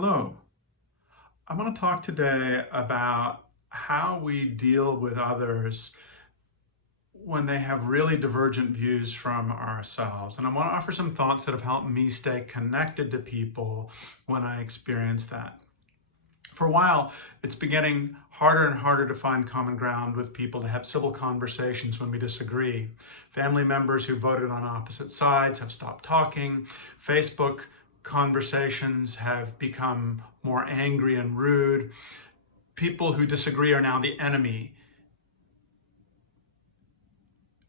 Hello. I want to talk today about how we deal with others when they have really divergent views from ourselves. And I want to offer some thoughts that have helped me stay connected to people when I experience that. For a while, it's been getting harder and harder to find common ground with people, to have civil conversations when we disagree. Family members who voted on opposite sides have stopped talking. Facebook conversations have become more angry and rude. People who disagree are now the enemy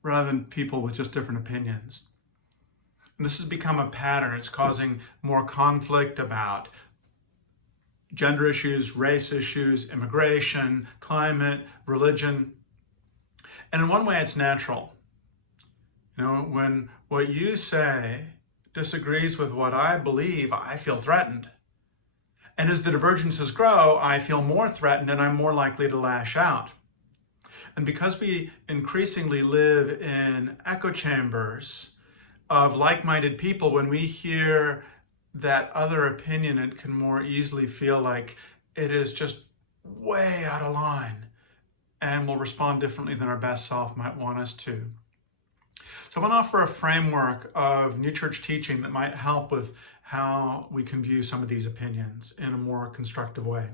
rather than people with just different opinions. And this has become a pattern. It's causing more conflict about gender issues, race issues, immigration, climate, religion. And in one way, it's natural. When what you say disagrees with what I believe, I feel threatened. And as the divergences grow, I feel more threatened and I'm more likely to lash out. And because we increasingly live in echo chambers of like-minded people, when we hear that other opinion, it can more easily feel like it is just way out of line and will respond differently than our best self might want us to. So I want to offer a framework of New Church teaching that might help with how we can view some of these opinions in a more constructive way.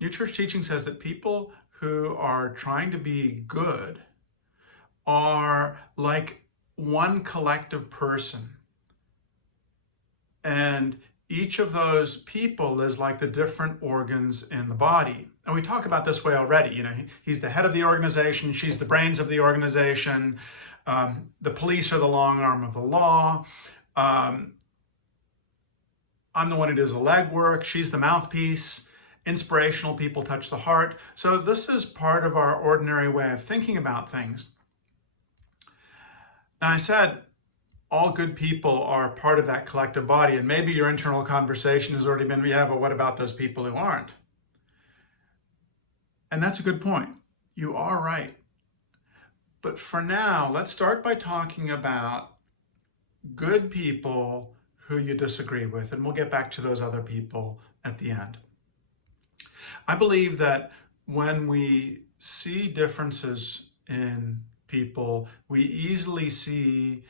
New Church teaching says that people who are trying to be good are like one collective person. And each of those people is like the different organs in the body. And we talk about this way already. He's the head of the organization, she's the brains of the organization. The police are the long arm of the law. I'm the one who does the legwork, she's the mouthpiece. Inspirational people touch the heart. So this is part of our ordinary way of thinking about things. Now, I said all good people are part of that collective body, and maybe your internal conversation has already been, yeah, but what about those people who aren't? And that's a good point. You are right. But for now, let's start by talking about good people who you disagree with, and we'll get back to those other people at the end. I believe that when we see differences in people, we easily see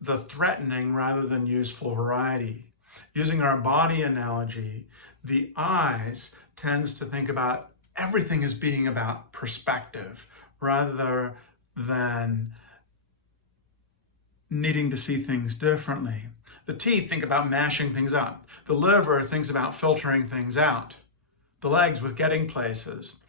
the threatening rather than useful variety. Using our body analogy, the eyes tends to think about everything as being about perspective rather than needing to see things differently. The teeth think about mashing things up. The liver thinks about filtering things out. The legs with getting places.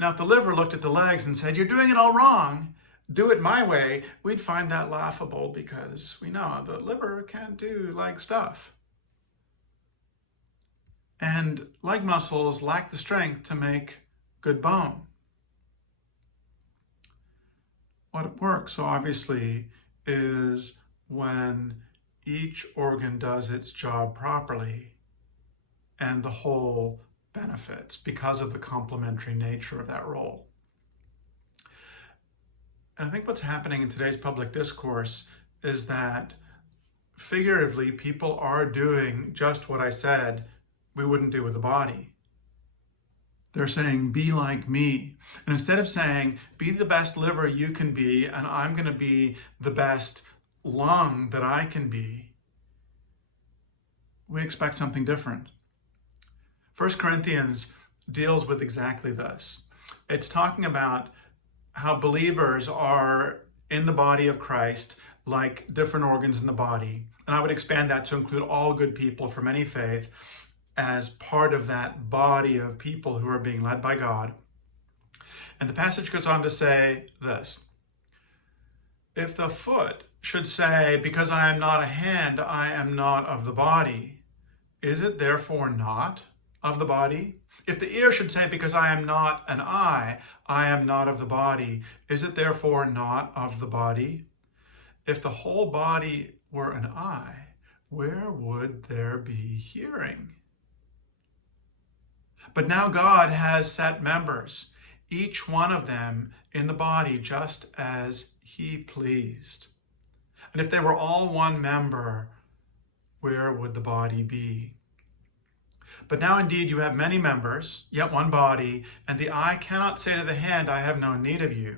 Now, if the liver looked at the legs and said, you're doing it all wrong, do it my way, we'd find that laughable because we know the liver can't do leg stuff. And leg muscles lack the strength to make good bone. What works, obviously, is when each organ does its job properly and the whole benefits because of the complementary nature of that role. And I think what's happening in today's public discourse is that figuratively people are doing just what I said we wouldn't do with the body. They're saying, be like me. And instead of saying, be the best liver you can be, and I'm going to be the best lung that I can be, we expect something different. 1 Corinthians deals with exactly this. It's talking about how believers are in the body of Christ like different organs in the body. And I would expand that to include all good people from any faith as part of that body of people who are being led by God. And the passage goes on to say this: if the foot should say, because I am not a hand, I am not of the body, is it therefore not of the body? If the ear should say, because I am not an eye, I am not of the body, is it therefore not of the body? If the whole body were an eye, where would there be hearing? But now God has set members, each one of them in the body just as he pleased. And if they were all one member, where would the body be? But now indeed you have many members, yet one body, and the eye cannot say to the hand, I have no need of you,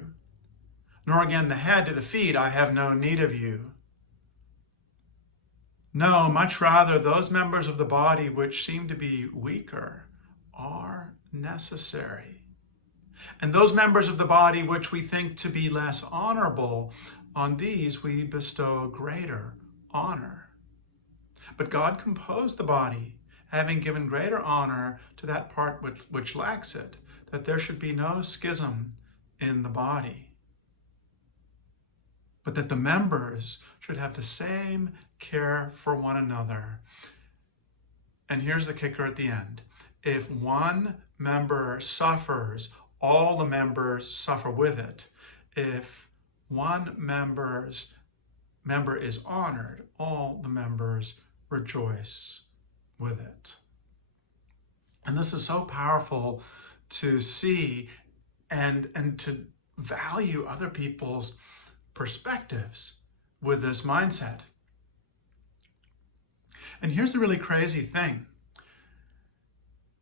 nor again the head to the feet, I have no need of you. No, much rather, those members of the body which seem to be weaker are necessary. And those members of the body which we think to be less honorable, on these we bestow greater honor. But God composed the body, having given greater honor to that part which lacks it, that there should be no schism in the body, but that the members should have the same care for one another. And here's the kicker at the end. If one member suffers, all the members suffer with it. If one member is honored, all the members rejoice with it. And this is so powerful to see and to value other people's perspectives with this mindset. And here's the really crazy thing.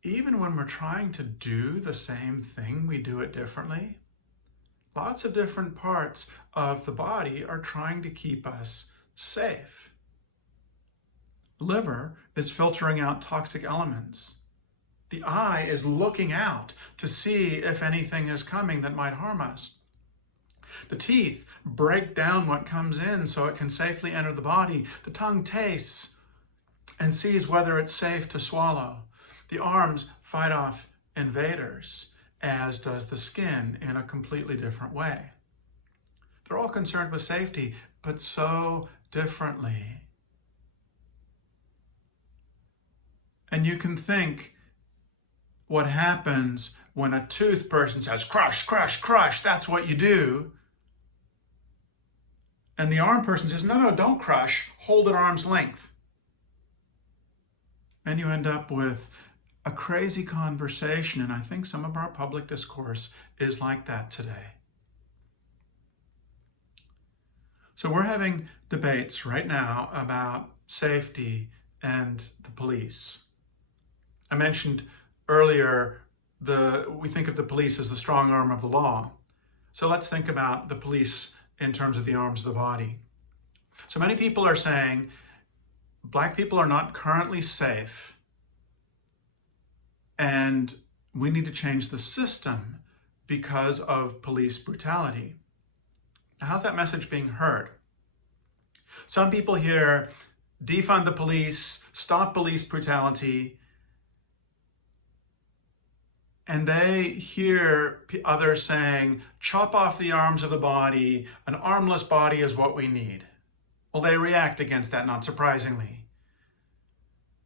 Even when we're trying to do the same thing, we do it differently. Lots of different parts of the body are trying to keep us safe. The liver is filtering out toxic elements. The eye is looking out to see if anything is coming that might harm us. The teeth break down what comes in so it can safely enter the body. The tongue tastes and sees whether it's safe to swallow. The arms fight off invaders, as does the skin in a completely different way. They're all concerned with safety, but so differently. And you can think what happens when a tooth person says, crush, crush, crush, that's what you do. And the arm person says, no, don't crush, hold at arm's length. And you end up with a crazy conversation, and I think some of our public discourse is like that today. So we're having debates right now about safety and the police. I mentioned earlier, we think of the police as the strong arm of the law. So let's think about the police in terms of the arms of the body. So many people are saying Black people are not currently safe, and we need to change the system because of police brutality. How's that message being heard? Some people hear, defund the police, stop police brutality, and they hear others saying, chop off the arms of the body, an armless body is what we need. Well, they react against that, not surprisingly.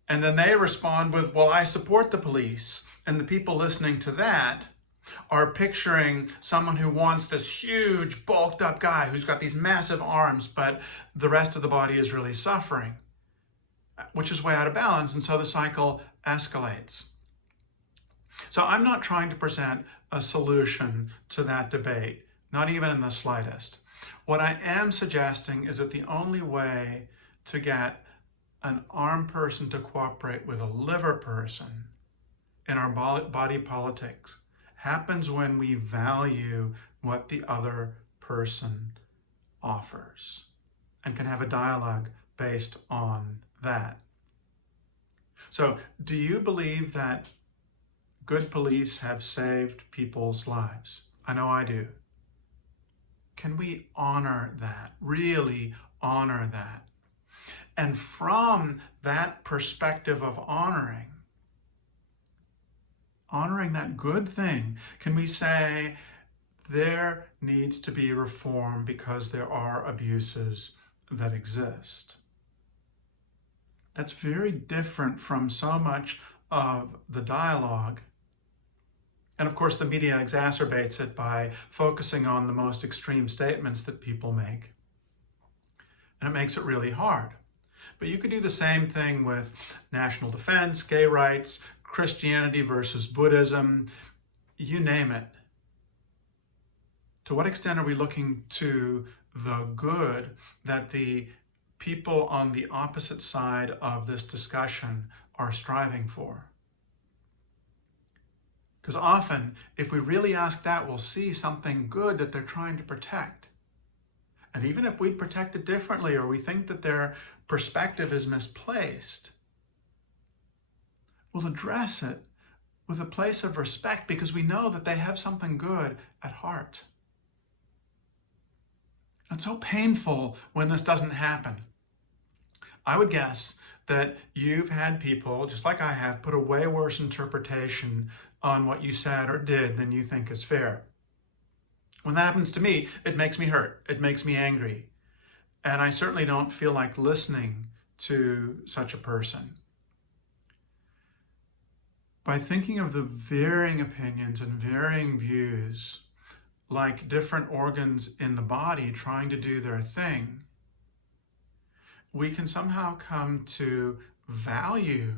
And then they respond with, well, I support the police. And the people listening to that are picturing someone who wants this huge, bulked up guy who's got these massive arms, but the rest of the body is really suffering, which is way out of balance. And so the cycle escalates. So I'm not trying to present a solution to that debate, not even in the slightest. What I am suggesting is that the only way to get an arm person to cooperate with a liver person in our body politics happens when we value what the other person offers and can have a dialogue based on that. So, do you believe that good police have saved people's lives? I know I do. Can we honor that, really honor that? And from that perspective of honoring that good thing, can we say there needs to be reform because there are abuses that exist? That's very different from so much of the dialogue. And of course, the media exacerbates it by focusing on the most extreme statements that people make. And it makes it really hard. But you could do the same thing with national defense, gay rights, Christianity versus Buddhism, you name it. To what extent are we looking to the good that the people on the opposite side of this discussion are striving for? Because often, if we really ask that, we'll see something good that they're trying to protect. And even if we protect it differently, or we think that their perspective is misplaced, we'll address it with a place of respect because we know that they have something good at heart. It's so painful when this doesn't happen. I would guess that you've had people, just like I have, put a way worse interpretation on what you said or did than you think is fair. When that happens to me, it makes me hurt. It makes me angry. And I certainly don't feel like listening to such a person. By thinking of the varying opinions and varying views like different organs in the body trying to do their thing, we can somehow come to value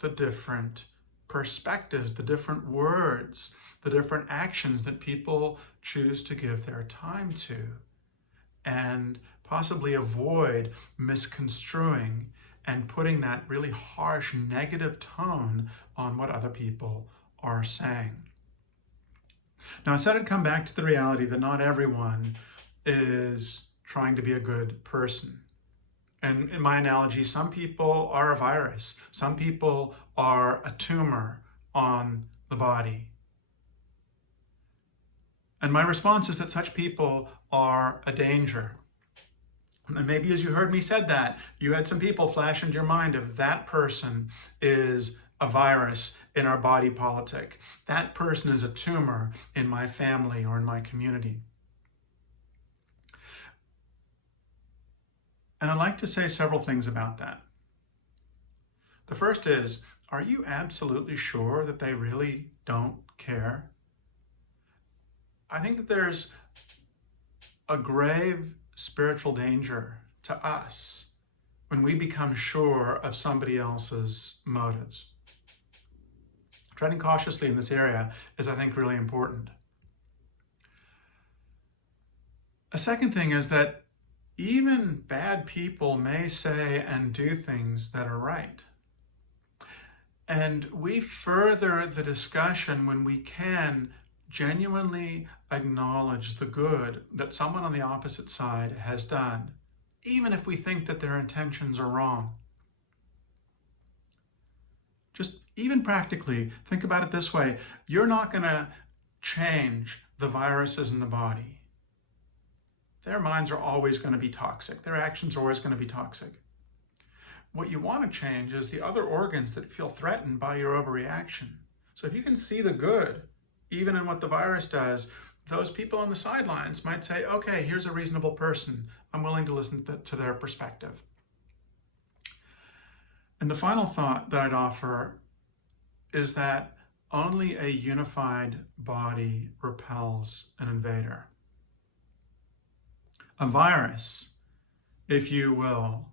the different perspectives, the different words, the different actions that people choose to give their time to, and possibly avoid misconstruing and putting that really harsh negative tone on what other people are saying. Now, I said I'd come back to the reality that not everyone is trying to be a good person. And in my analogy, some people are a virus. Some people are a tumor on the body. And my response is that such people are a danger. And maybe as you heard me said that, you had some people flash into your mind of that person is a virus in our body politic. That person is a tumor in my family or in my community. And I'd like to say several things about that. The first is, are you absolutely sure that they really don't care? I think that there's a grave spiritual danger to us when we become sure of somebody else's motives. Treading cautiously in this area is, I think, really important. A second thing is that even bad people may say and do things that are right. And we further the discussion when we can genuinely acknowledge the good that someone on the opposite side has done, even if we think that their intentions are wrong. Just even practically, think about it this way. You're not going to change the viruses in the body. Their minds are always going to be toxic. Their actions are always going to be toxic. What you want to change is the other organs that feel threatened by your overreaction. So if you can see the good, even in what the virus does, those people on the sidelines might say, okay, here's a reasonable person. I'm willing to listen to their perspective. And the final thought that I'd offer is that only a unified body repels an invader. A virus, if you will,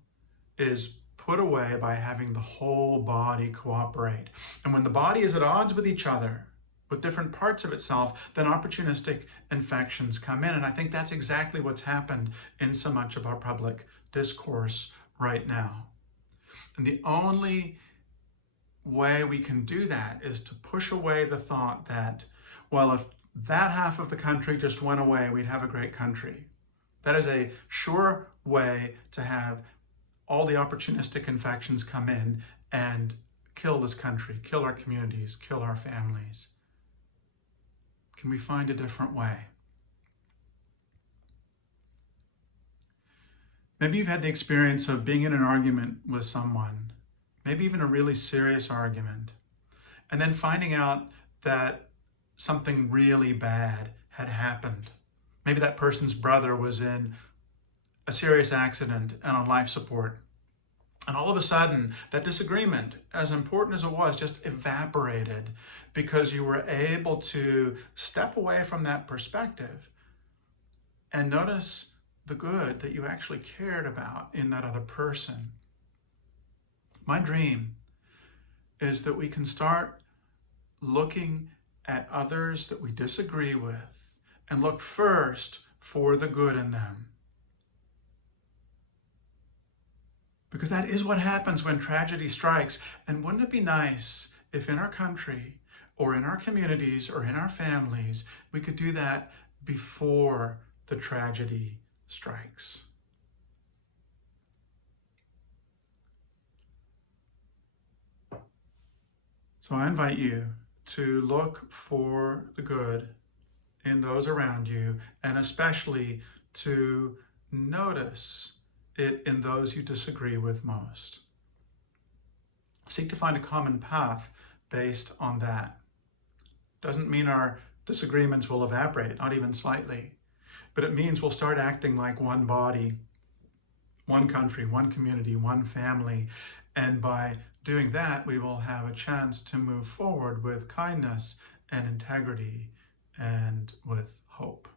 is put away by having the whole body cooperate. And when the body is at odds with each other, with different parts of itself, then opportunistic infections come in. And I think that's exactly what's happened in so much of our public discourse right now. And the only way we can do that is to push away the thought that, well, if that half of the country just went away, we'd have a great country. That is a sure way to have all the opportunistic infections come in and kill this country, kill our communities, kill our families. Can we find a different way? Maybe you've had the experience of being in an argument with someone, maybe even a really serious argument, and then finding out that something really bad had happened. Maybe that person's brother was in a serious accident and on life support. And all of a sudden, that disagreement, as important as it was, just evaporated because you were able to step away from that perspective and notice the good that you actually cared about in that other person. My dream is that we can start looking at others that we disagree with and look first for the good in them. Because that is what happens when tragedy strikes. And wouldn't it be nice if in our country or in our communities or in our families, we could do that before the tragedy strikes. So I invite you to look for the good in those around you, and especially to notice it in those you disagree with most. Seek to find a common path based on that. Doesn't mean our disagreements will evaporate, not even slightly, but it means we'll start acting like one body, one country, one community, one family, and by doing that, we will have a chance to move forward with kindness and integrity and with hope.